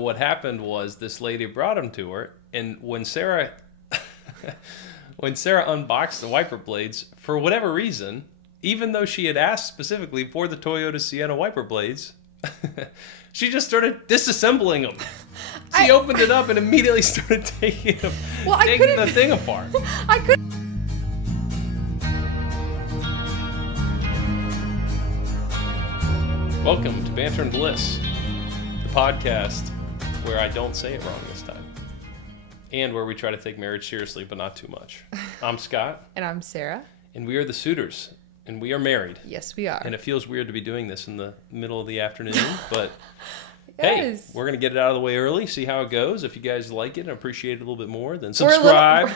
What happened was this lady brought them to her, and when Sarah unboxed the wiper blades, for whatever reason, even though she had asked specifically for the Toyota Sienna wiper blades, she just started disassembling them. She opened it up and immediately started taking the thing apart. I could. Welcome to Banter Bliss, the podcast where I don't say it wrong this time, and where we try to take marriage seriously, but not too much. I'm Scott. And I'm Sarah. And we are the Sutters, and we are married. Yes, we are. And it feels weird to be doing this in the middle of the afternoon, but yes. Hey, we're going to get it out of the way early, see how it goes. If you guys like it and appreciate it a little bit more, then subscribe.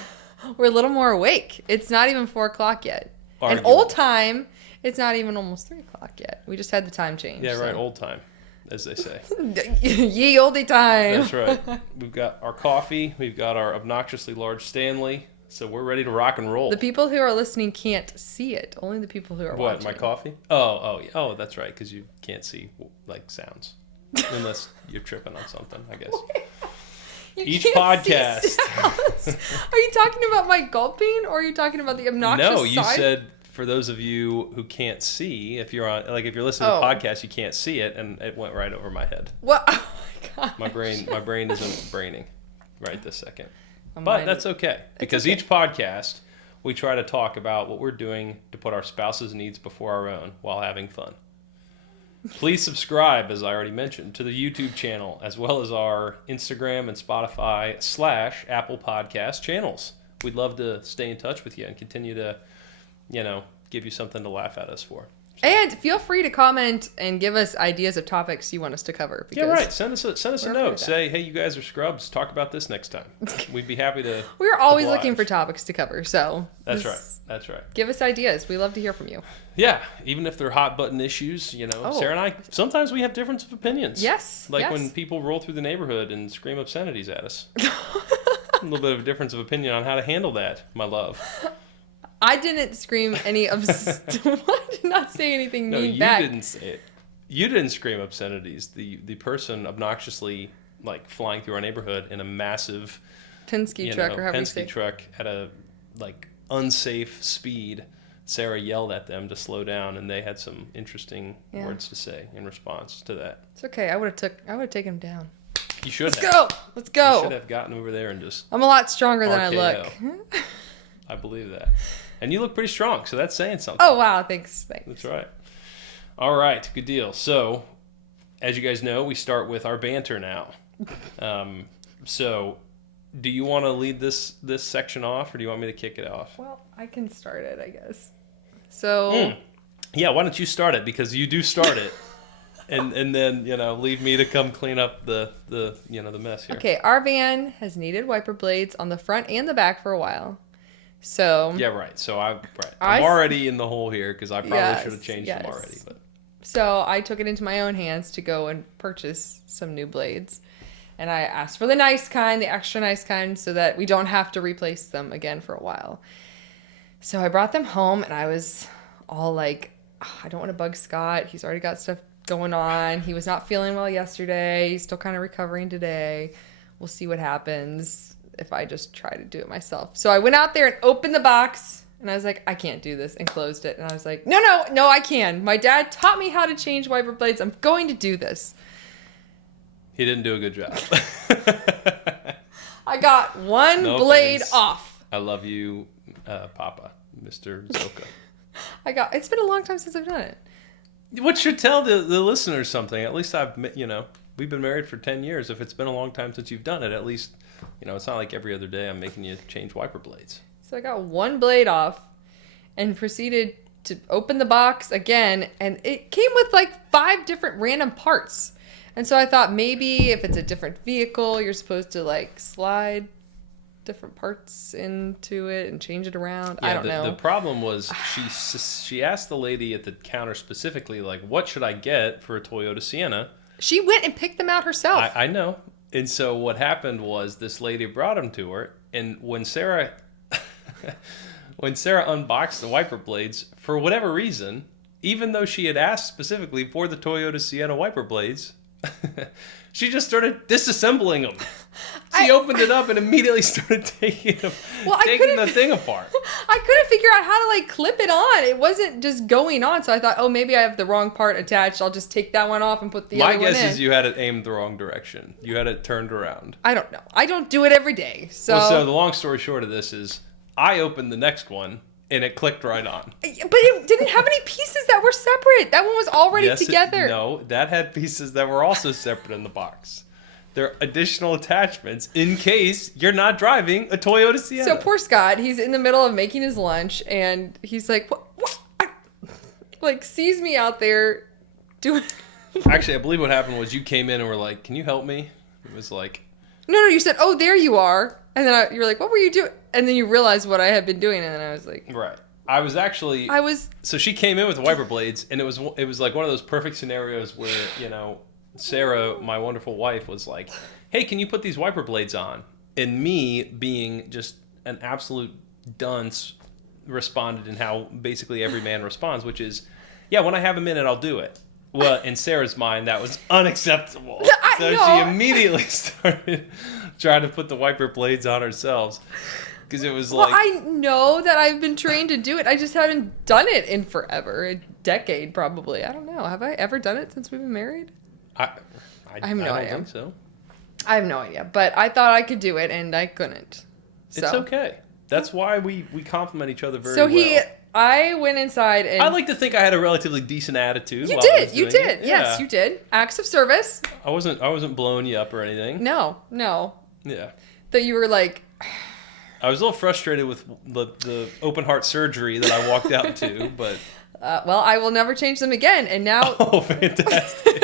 We're a little more awake. It's not even 4 o'clock yet. Arguably. And old time, it's not even almost 3 o'clock yet. We just had the time change. Yeah, right, old time, as they say. Ye olde time. That's right. We've got our coffee. We've got our obnoxiously large Stanley. So we're ready to rock and roll. The people who are listening can't see it. Only the people who are watching. What, my coffee? Oh, that's right, because you can't see, like, sounds. Unless you're tripping on something, I guess. Each podcast. Are you talking about my gulping, or are you talking about the obnoxious No, you side? said, for those of you who can't see, if you're listening to the podcast, you can't see it, and it went right over my head. What? Oh my god. My brain isn't braining right this second. But that's okay, because each podcast, we try to talk about what we're doing to put our spouse's needs before our own while having fun. Please subscribe, as I already mentioned, to the YouTube channel, as well as our Instagram and Spotify / Apple Podcast channels. We'd love to stay in touch with you and continue to, give you something to laugh at us for. And feel free to comment and give us ideas of topics you want us to cover. Yeah, right. Send us a note. Say, hey, you guys are scrubs. Talk about this next time. We'd be happy to. We're always looking for topics to cover, so. That's right. Give us ideas. We love to hear from you. Yeah, even if they're hot button issues, Sarah and I, sometimes we have difference of opinions. Yes. Like when people roll through the neighborhood and scream obscenities at us. A little bit of a difference of opinion on how to handle that, my love. I didn't scream any I did not say anything mean back. No, you didn't say it. You didn't scream obscenities. The person obnoxiously flying through our neighborhood in a massive Penske truck or however you say. Penske truck at a unsafe speed. Sarah yelled at them to slow down, and they had some interesting words to say in response to that. It's okay. I would have taken him down. You should Let's go. You should have gotten over there and just. I'm a lot stronger than I look. I believe that. And you look pretty strong, so that's saying something. Oh, wow. Thanks. That's right. All right. Good deal. So, as you guys know, we start with our banter now. So, do you want to lead this section off, or do you want me to kick it off? Well, I can start it, I guess. So. Yeah, why don't you start it? Because you do start it. and then, leave me to come clean up the mess here. Okay, our van has needed wiper blades on the front and the back for a while. So yeah, right. So I'm already in the hole here because I probably should have changed them already. But so I took it into my own hands to go and purchase some new blades, and I asked for the nice kind, the extra nice kind, so that we don't have to replace them again for a while. So I brought them home, and I was all like, I don't want to bug Scott. He's already got stuff going on. He was not feeling well yesterday. He's still kind of recovering today. We'll see what happens if I just try to do it myself. So I went out there and opened the box, and I was like, I can't do this, and closed it. And I was like, no, I can. My dad taught me how to change wiper blades. I'm going to do this. He didn't do a good job. I got one blade off. I love you, Papa, Mr. Zoka. It's been a long time since I've done it. What should tell the listeners something? At least we've been married for 10 years. If it's been a long time since you've done it, at least, it's not like every other day I'm making you change wiper blades. So I got one blade off and proceeded to open the box again, and it came with 5 different random parts. And so I thought maybe if it's a different vehicle, you're supposed to slide different parts into it and change it around. Yeah, I don't know. The problem was she asked the lady at the counter specifically, what should I get for a Toyota Sienna? She went and picked them out herself. I know. And so what happened was this lady brought them to her, and when Sarah unboxed the wiper blades, for whatever reason, even though she had asked specifically for the Toyota Sienna wiper blades, She just started disassembling them. She opened it up and immediately started taking the thing apart. I couldn't figure out how to like clip it on. It wasn't just going on, so I thought, oh, maybe I have the wrong part attached. I'll just take that one off and put the other one in. My guess is you had it aimed the wrong direction. You had it turned around. I don't know. I don't do it every day. So the long story short of this is, I opened the next one and it clicked right on. But it didn't have any pieces that were separate. That one was already together. No, that had pieces that were also separate in the box. There are additional attachments in case you're not driving a Toyota Sienna. So poor Scott, he's in the middle of making his lunch, and he's like, what? Like, sees me out there doing... Actually, I believe what happened was you came in and were like, can you help me? It was like... No, you said, oh, there you are. And then you were like, what were you doing? And then you realized what I had been doing, and then I was like... Right. So she came in with wiper blades, and it was like one of those perfect scenarios where, you know... Sarah, my wonderful wife, was like, hey, can you put these wiper blades on? And me, being just an absolute dunce, responded in how basically every man responds, which is, yeah, when I have a minute, I'll do it. Well, in Sarah's mind, that was unacceptable. She immediately started trying to put the wiper blades on herself. Because it was like... Well, I know that I've been trained to do it. I just haven't done it in forever. A decade, probably. I don't know. Have I ever done it since we've been married? I have no idea. I don't think so. I have no idea, but I thought I could do it, and I couldn't. So. It's okay. That's why we compliment each other very well. I went inside and... I like to think I had a relatively decent attitude. You did. Yeah. Yes, you did. Acts of service. I wasn't blowing you up or anything. No. Yeah. That you were like... I was a little frustrated with the open heart surgery that I walked out to, but... well, I will never change them again, and now... Oh, fantastic.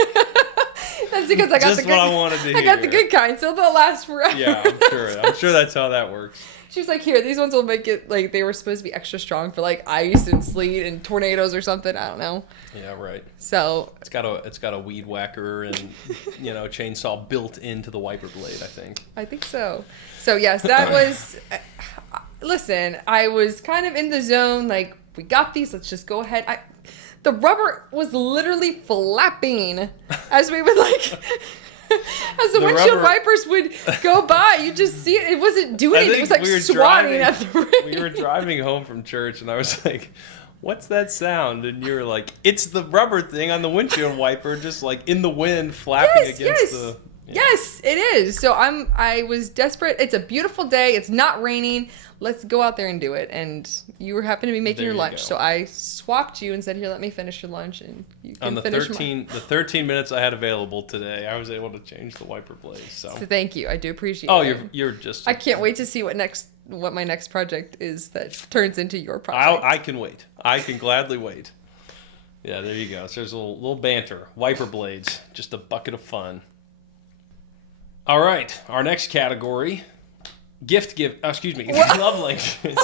That's because I got the good. What I wanted to hear. I got the good kind, so they'll last forever. Yeah, I'm sure. I'm sure that's how that works. She was like, "Here, these ones will make it like they were supposed to be extra strong for like ice and sleet and tornadoes or something. I don't know." Yeah, right. So it's got a weed whacker and chainsaw built into the wiper blade. I think so. So yes, that was. Listen, I was kind of in the zone. Like, we got these. Let's just go ahead. The rubber was literally flapping as we would as the windshield wipers would go by. You just see it. It wasn't doing it. It was like swatting at the rain. We were driving home from church, and I was like, what's that sound? And you were like, it's the rubber thing on the windshield wiper, just like in the wind flapping against the... Yeah. Yes, it is. So I was desperate. It's a beautiful day. It's not raining. Let's go out there and do it. And you were happening to be making your lunch. So I swapped you and said, here, let me finish your lunch. And you can finish mine. The 13 minutes I had available today, I was able to change the wiper blades. So thank you. I do appreciate it. Oh, you're just... I can't wait to see what my next project is that turns into your project. I can wait. I can gladly wait. Yeah, there you go. So there's a little banter. Wiper blades. Just a bucket of fun. All right, our next category, love languages.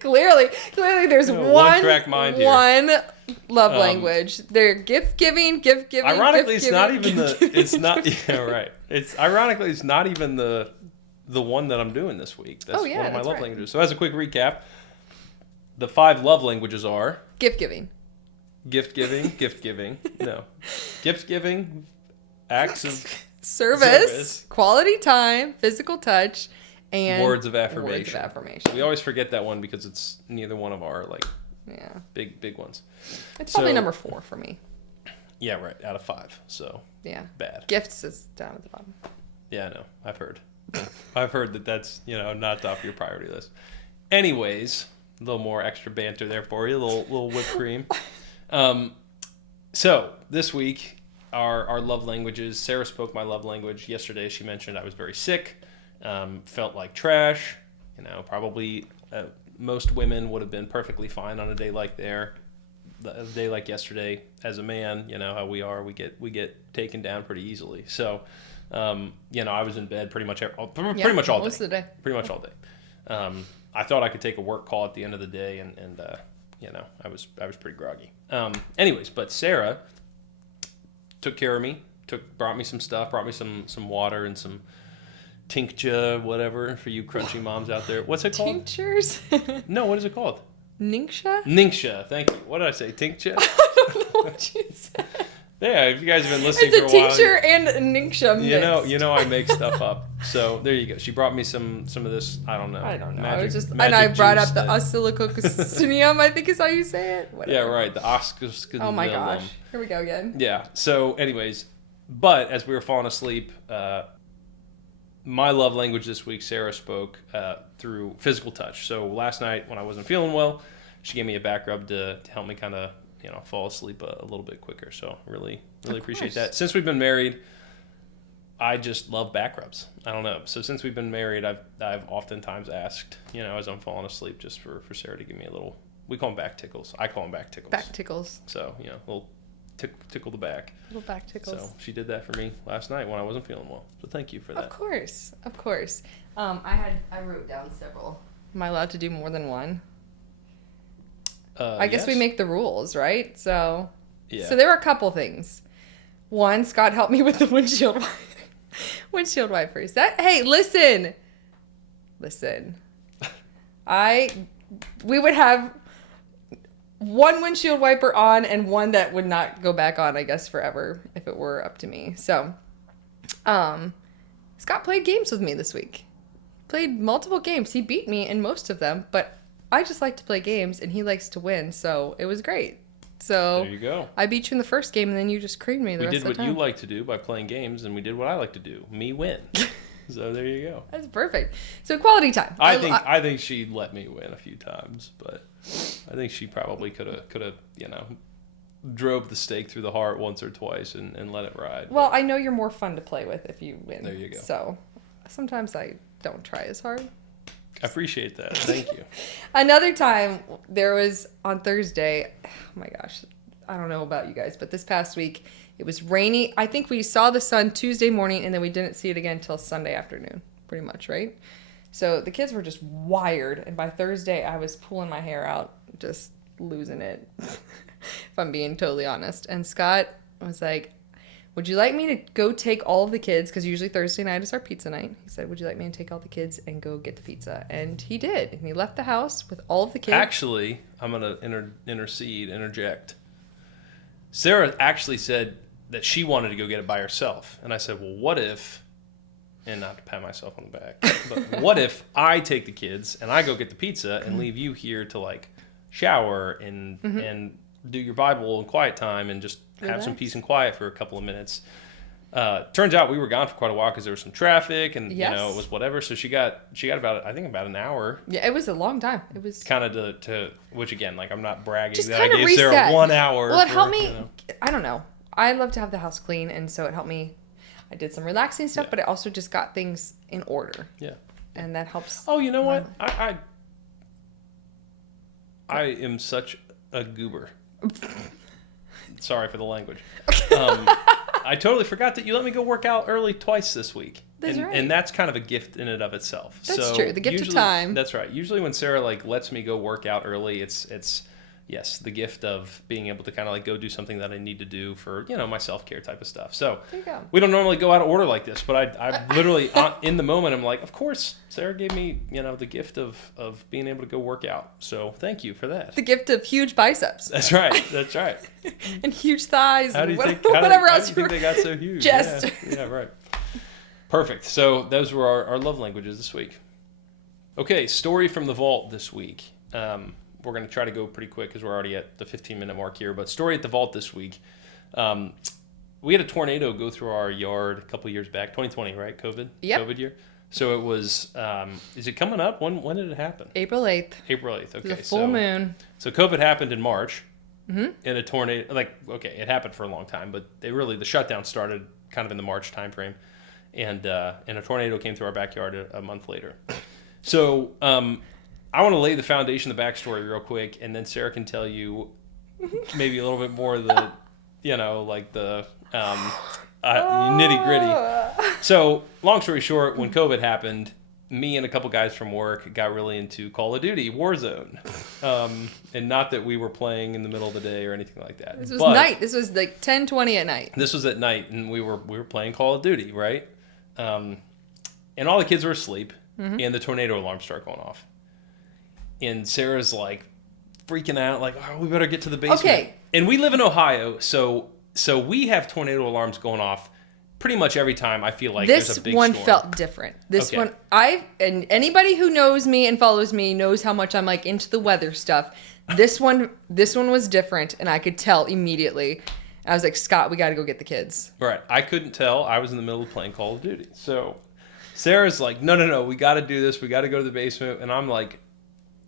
Clearly there's one love language. They're gift giving. Ironically, it's not even the one that I'm doing this week. That's one of my love languages. So as a quick recap, the 5 love languages are... Gift giving. Gift giving, no. Gift giving, acts of... Service, quality time, physical touch, and words of affirmation. We always forget that one because it's neither one of our big ones. It's probably number 4 for me. Yeah, right. Out of 5. So yeah, bad. Gifts is down at the bottom. Yeah, I know. I've heard that's not top of your priority list. Anyways, a little more extra banter there for you. A little whipped cream. So this week. Our love languages. Sarah spoke my love language yesterday. She mentioned I was very sick, felt like trash. Probably most women would have been perfectly fine on a day like a day like yesterday. As a man, how we are. We get taken down pretty easily. So, I was in bed pretty much all day. Most of the day. Pretty much all day. I thought I could take a work call at the end of the day, and I was pretty groggy. Anyways, but Sarah took care of me, brought me some stuff, brought me some water and some tincture, whatever, for you crunchy moms out there. What's it called? Tinctures? No, what is it called? Ningxia? Ningxia, thank you. What did I say, tincture? I don't know what you said. Yeah, if you guys have been listening It's for a while. It's a tincture and a Ningxia mix. You know I make stuff up. So there you go. She brought me some of this, I don't know. And I brought up the Oscillococcinum, I think is how you say it. Whatever. Yeah, right. The Oscillococcinum. Oh my gosh. Here we go again. Yeah. So anyways, but as we were falling asleep, my love language this week, Sarah spoke through physical touch. So last night when I wasn't feeling well, she gave me a back rub to help me kind of, fall asleep a little bit quicker. So really appreciate that. Since we've been married, I just love back rubs. I don't know. So since we've been married, I've oftentimes asked, as I'm falling asleep, just for Sarah to give me a little. We call them back tickles. I call them back tickles. Back tickles. So a little tickle the back. Little back tickles. So she did that for me last night when I wasn't feeling well. So thank you for that. Of course. I wrote down several. Am I allowed to do more than one? I guess we make the rules, right? So, yeah. So there were a couple things. One, Scott helped me with the windshield wipers. Hey, listen. We would have one windshield wiper on and one that would not go back on, I guess, forever if it were up to me. So, Scott played games with me this week. Played multiple games. He beat me in most of them, but I just like to play games, and he likes to win, so it was great. So there you go. I beat you in the first game, and then you just creamed me the rest of the time. We did what you like to do by playing games, and we did what I like to do, me win. So there you go. That's perfect. So quality time. I think she let me win a few times, but I think she probably could have drove the stake through the heart once or twice and let it ride. Well, I know you're more fun to play with if you win. There you go. So sometimes I don't try as hard. I appreciate that. Thank you. Another time, there was on Thursday, oh my gosh, I don't know about you guys, but this past week, it was rainy. I think we saw the sun Tuesday morning, and then we didn't see it again until Sunday afternoon, pretty much, right? So the kids were just wired, and by Thursday, I was pulling my hair out, just losing it, if I'm being totally honest. And Scott was like, would you like me to go take all of the kids? Because usually Thursday night is our pizza night. He said, would you like me to take all the kids and go get the pizza? And he did. And he left the house with all of the kids. Actually, I'm going to interject. Sarah actually said that she wanted to go get it by herself. And I said, well, what if, and not to pat myself on the back, but what if I take the kids and I go get the pizza and leave you here to shower and do your Bible and quiet time and just have some peace and quiet for a couple of minutes. Turns out we were gone for quite a while because there was some traffic and it was whatever. So she got about an hour. Yeah, it was a long time. It was kind of to which again, I'm not bragging just that I gave Sarah 1 hour. Well, it helped me. I don't know. I love to have the house clean, and so it helped me. I did some relaxing stuff, but I also just got things in order. Yeah, and that helps. Oh, you know what? I am such a goober. Sorry for the language. I totally forgot that you let me go work out early twice this week. That's right. And that's kind of a gift in and of itself. That's true. The gift of time. That's right. Usually when Sarah lets me go work out early, it's the gift of being able to kind of go do something that I need to do for, my self-care type of stuff. So there you go. We don't normally go out of order like this, but I literally in the moment I'm like, of course, Sarah gave me, the gift of being able to go work out. So thank you for that. The gift of huge biceps. That's right. And huge thighs. How do you think they got so huge? Chest. Yeah, right. Perfect. So those were our love languages this week. Okay, story from the vault this week. We're going to try to go pretty quick because we're already at the 15-minute mark here. But story at the vault this week. We had a tornado go through our yard a couple years back, 2020, right? COVID year. So it was, is it coming up? When did it happen? April 8th. April 8th, okay. The full moon. So COVID happened in March. Mm-hmm. In a tornado, it happened for a long time, but the shutdown started kind of in the March timeframe. And a tornado came through our backyard a month later. So I want to lay the foundation, the backstory real quick, and then Sarah can tell you maybe a little bit more of the, the nitty gritty. So long story short, when COVID happened, me and a couple guys from work got really into Call of Duty Warzone. And not that we were playing in the middle of the day or anything like that. This was night. This was 10:20 at night. This was at night, and we were playing Call of Duty, right? And all the kids were asleep, and the tornado alarm started going off. And Sarah's freaking out, we better get to the basement. Okay. And we live in Ohio, so So we have tornado alarms going off pretty much every time I feel like this there's a big one storm. felt different. This one, and anybody who knows me and follows me knows how much I'm like into the weather stuff. This one was different, and I could tell immediately. I was like, Scott, we got to go get the kids. Right. I couldn't tell. I was in the middle of playing Call of Duty. So Sarah's like, no, we got to do this. We got to go to the basement. And I'm like,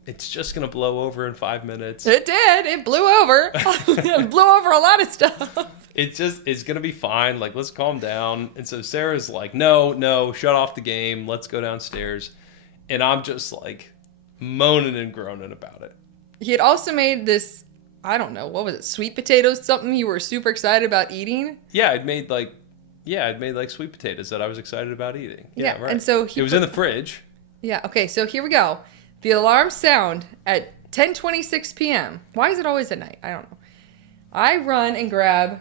it's just going to blow over in 5 minutes. It did. It blew over. It blew over a lot of stuff. It's going to be fine. Like, let's calm down. And so Sarah's like, no, shut off the game. Let's go downstairs. And I'm just like moaning and groaning about it. He had also made this, I don't know, what was it? Sweet potatoes, something you were super excited about eating? Yeah, I'd made like sweet potatoes that I was excited about eating. Yeah, right. And so it was in the fridge. Yeah, okay, so here we go. The alarms sound at 10:26 p.m. Why is it always at night? I don't know. I run and grab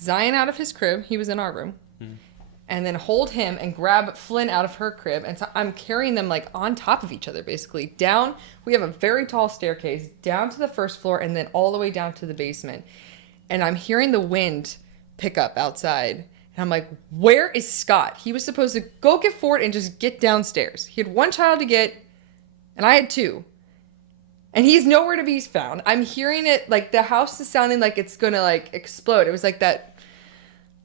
Zion out of his crib. He was in our room. And then hold him and grab Flynn out of her crib. And so I'm carrying them like on top of each other, basically. Down, we have a very tall staircase, down to the first floor and then all the way down to the basement. And I'm hearing the wind pick up outside. And I'm like, where is Scott? He was supposed to go get Ford and just get downstairs. He had one child to get, and I had two. And he's nowhere to be found. I'm hearing it, like the house is sounding like it's gonna like explode. It was like that.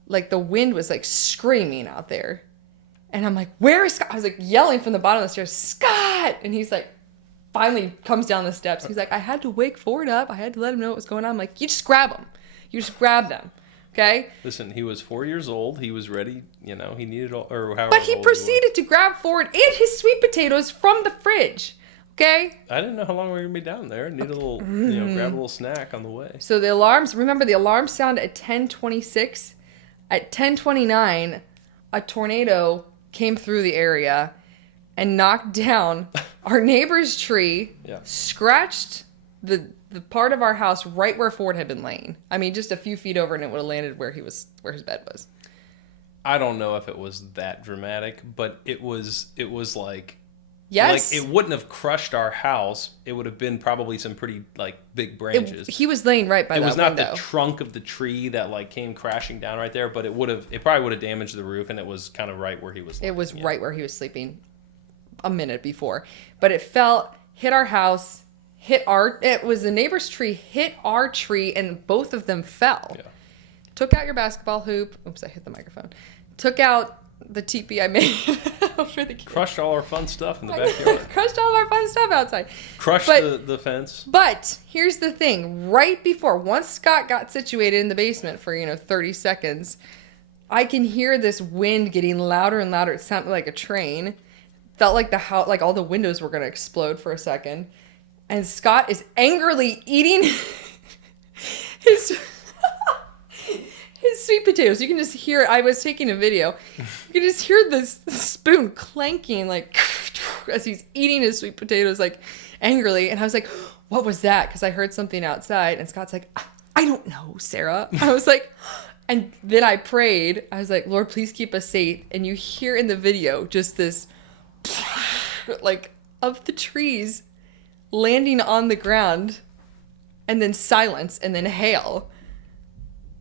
Like the wind was like screaming out there. And I'm like, where is Scott? I was like yelling from the bottom of the stairs, Scott! And he's like, finally comes down the steps. He's like, I had to wake Ford up. I had to let him know what was going on. I'm like, you just grab him. You just grab them. Okay? Listen, he was 4 years old. He was ready. He needed all, or however. But he proceeded to grab Ford and his sweet potatoes from the fridge. Okay? I didn't know how long we were going to be down there. Need a little, grab a little snack on the way. So the alarms sound at 10:26. At 10:29, a tornado came through the area and knocked down our neighbor's tree, scratched the part of our house right where Ford had been laying. I mean, just a few feet over, and it would have landed where his bed was. I don't know if it was that dramatic, but it was like... Yes. Like, it wouldn't have crushed our house. It would have been probably some pretty, like, big branches. He was laying right by that window. It was not the trunk of the tree that, like, came crashing down right there, but it probably would have damaged the roof, and it was kind of right where he was sleeping. It was right where he was sleeping a minute before. But it hit our house, it was the neighbor's tree, hit our tree, and both of them fell. Yeah. Took out your basketball hoop. Oops, I hit the microphone. Took out the teepee I made for the kids. Crushed all our fun stuff in the backyard. Crushed all of our fun stuff outside. Crushed the fence. But here's the thing. Right before, once Scott got situated in the basement for, 30 seconds, I can hear this wind getting louder and louder. It sounded like a train. Felt like the house, like all the windows were going to explode for a second. And Scott is angrily eating his sweet potatoes. You can just hear it. I was taking a video. You can just hear this spoon clanking like as he's eating his sweet potatoes like angrily. And I was like, what was that? Because I heard something outside. And Scott's like, I don't know, Sarah. I was like, and then I prayed. I was like, Lord, please keep us safe. And you hear in the video just this like of the trees landing on the ground and then silence and then hail.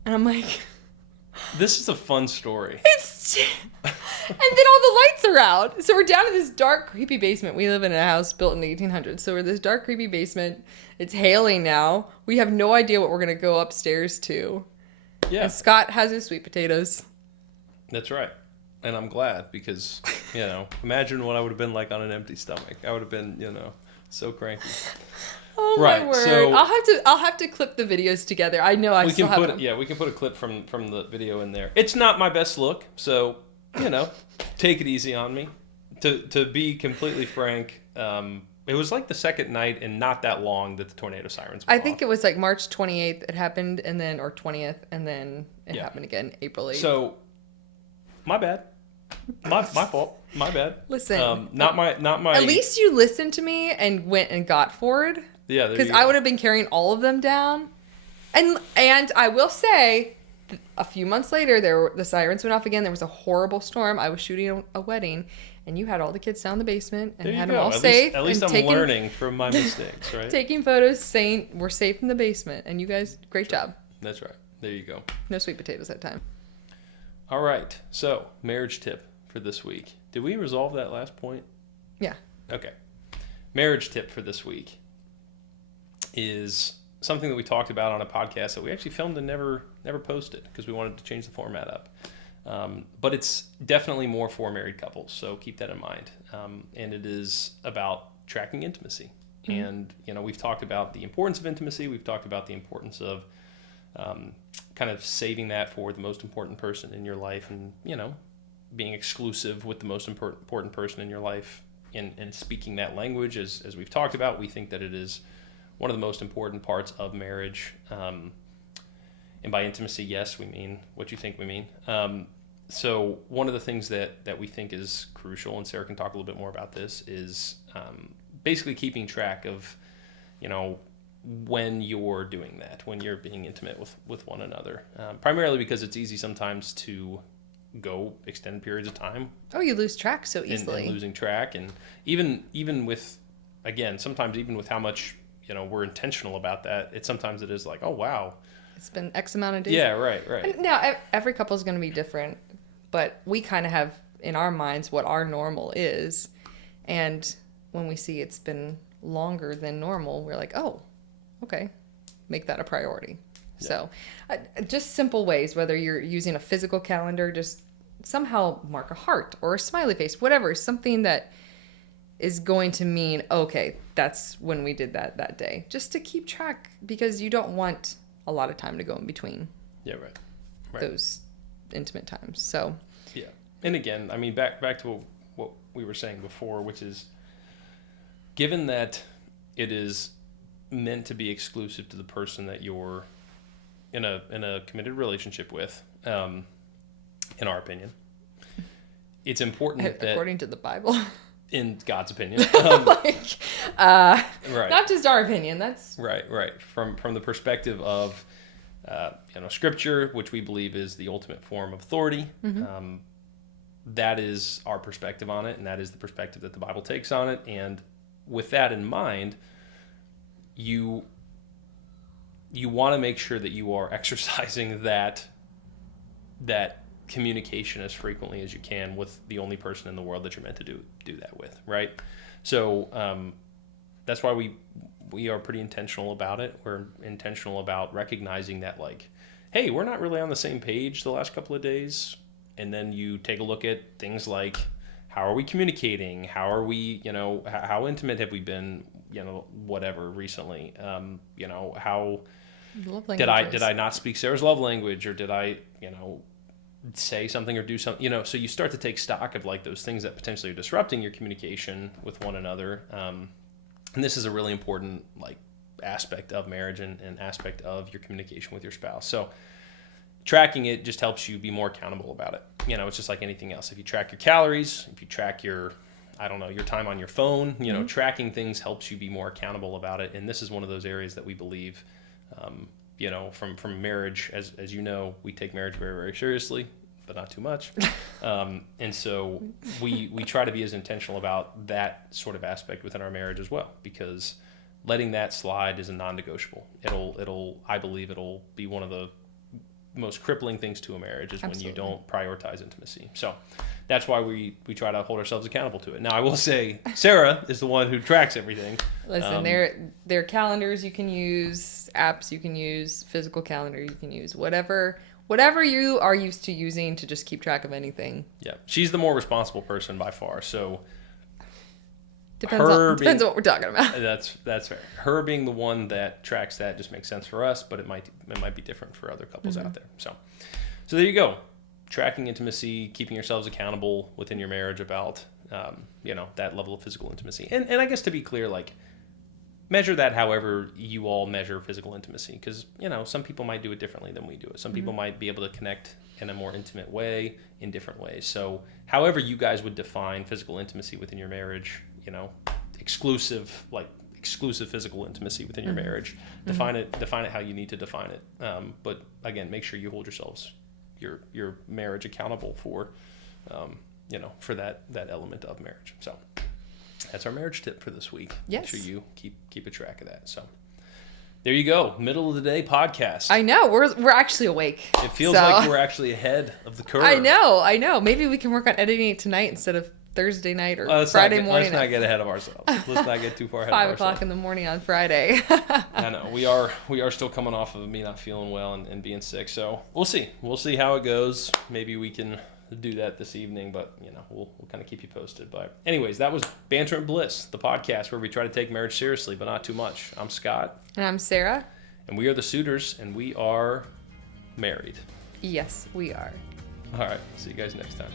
And I'm like... This is a fun story. And then all the lights are out. So we're down in this dark, creepy basement. We live in a house built in the 1800s. So we're in this dark, creepy basement. It's hailing now. We have no idea what we're going to go upstairs to. Yeah. And Scott has his sweet potatoes. That's right. And I'm glad because, imagine what I would have been like on an empty stomach. I would have been, so cranky. Oh my word! So I'll have to clip the videos together. I know I still have them. Yeah, we can put a clip from the video in there. It's not my best look, so take it easy on me. To be completely frank, it was like the second night and not that long that the tornado sirens went I think off. It was like March 28th it happened, and then or 20th, and then it happened again April 8th. So, my bad. My fault. My bad. Listen, not my. At least you listened to me and went and got Ford. Yeah, because I would have been carrying all of them down, and I will say, a few months later, the sirens went off again. There was a horrible storm. I was shooting a wedding, and you had all the kids down in the basement and had them all safe. At least I'm learning from my mistakes, right? Taking photos, saying we're safe in the basement, and you guys, great job. That's right. There you go. No sweet potatoes that time. All right. So, marriage tip for this week. Did we resolve that last point? Yeah. Okay. Marriage tip for this week is something that we talked about on a podcast that we actually filmed and never posted because we wanted to change the format up. But it's definitely more for married couples, so keep that in mind. And it is about tracking intimacy. Mm-hmm. And, we've talked about the importance of intimacy. We've talked about the importance of kind of saving that for the most important person in your life and, being exclusive with the most important person in your life and speaking that language. As we've talked about, we think that it is one of the most important parts of marriage. And by intimacy, yes, we mean what you think we mean. So one of the things that we think is crucial, and Sarah can talk a little bit more about this, is basically keeping track of, when you're doing that, when you're being intimate with one another. Primarily because it's easy sometimes to go extended periods of time. Oh, you lose track so easily. And losing track. And even with, again, sometimes even with how much, we're intentional about that, sometimes it is like, oh, wow. It's been X amount of days. Yeah, right. And now, every couple is going to be different, but we kind of have in our minds what our normal is. And when we see it's been longer than normal, we're like, oh, okay, make that a priority. Yeah. So just simple ways, whether you're using a physical calendar, just somehow mark a heart or a smiley face, whatever, something that is going to mean, okay, that's when we did that day. Just to keep track, because you don't want a lot of time to go in between. Yeah, right. Those intimate times. So yeah. And again, I mean, back to what we were saying before, which is given that it is meant to be exclusive to the person that you're in a committed relationship with, in our opinion, it's important that according to the Bible, in God's opinion, right. Not just our opinion. That's right. From the perspective of Scripture, which we believe is the ultimate form of authority. Mm-hmm. That is our perspective on it, and that is the perspective that the Bible takes on it. And with that in mind, you want to make sure that you are exercising that communication as frequently as you can with the only person in the world that you're meant to do that with, right? So that's why we are pretty intentional about it. We're intentional about recognizing that, like, hey, we're not really on the same page the last couple of days. And then you take a look at things like, how are we communicating? How are we, how intimate have we been, whatever recently? How did I not speak Sarah's love language, or did I, say something or do something, so you start to take stock of like those things that potentially are disrupting your communication with one another. And this is a really important like aspect of marriage and aspect of your communication with your spouse. So tracking it just helps you be more accountable about it. It's just like anything else. If you track your calories, if you track your time on your phone, mm-hmm. Tracking things helps you be more accountable about it. And this is one of those areas that we believe, from marriage, as you know, we take marriage very, very seriously, but not too much. And so we try to be as intentional about that sort of aspect within our marriage as well, because letting that slide is a non-negotiable. I believe it'll be one of the most crippling things to a marriage is Absolutely. When you don't prioritize intimacy. So that's why we try to hold ourselves accountable to it. Now, I will say Sarah is the one who tracks everything. Listen, there are calendars you can use, apps you can use, physical calendar you can use, whatever you are used to using to just keep track of anything. Yeah, she's the more responsible person by far. So depends on what we're talking about. That's fair. Her being the one that tracks that just makes sense for us, but it might be different for other couples mm-hmm. out there. So there you go. Tracking intimacy, keeping yourselves accountable within your marriage about that level of physical intimacy. And I guess to be clear, like, measure that however you all measure physical intimacy, because some people might do it differently than we do it. Some mm-hmm. people might be able to connect in a more intimate way in different ways. So however you guys would define physical intimacy within your marriage, exclusive physical intimacy within your marriage, define it how you need to define it. But again, make sure you hold your marriage accountable for for that element of marriage. So that's our marriage tip for this week. Yes. Make sure you keep a track of that. So there you go. Middle of the day podcast. I know. We're actually awake. It feels like we're actually ahead of the curve. I know. Maybe we can work on editing it tonight instead of Thursday night or Friday morning. Let's not get ahead of ourselves. Let's not get too far ahead of ourselves. 5 o'clock in the morning on Friday. I know. We are still coming off of me not feeling well and being sick. So we'll see. We'll see how it goes. Maybe we can do that this evening, but we'll kind of keep you posted. But anyways, that was Banter Bliss, the podcast where we try to take marriage seriously, but not too much. I'm Scott. And I'm Sarah. And we are the Sutters, and we are married. Yes, we are. All right. See you guys next time.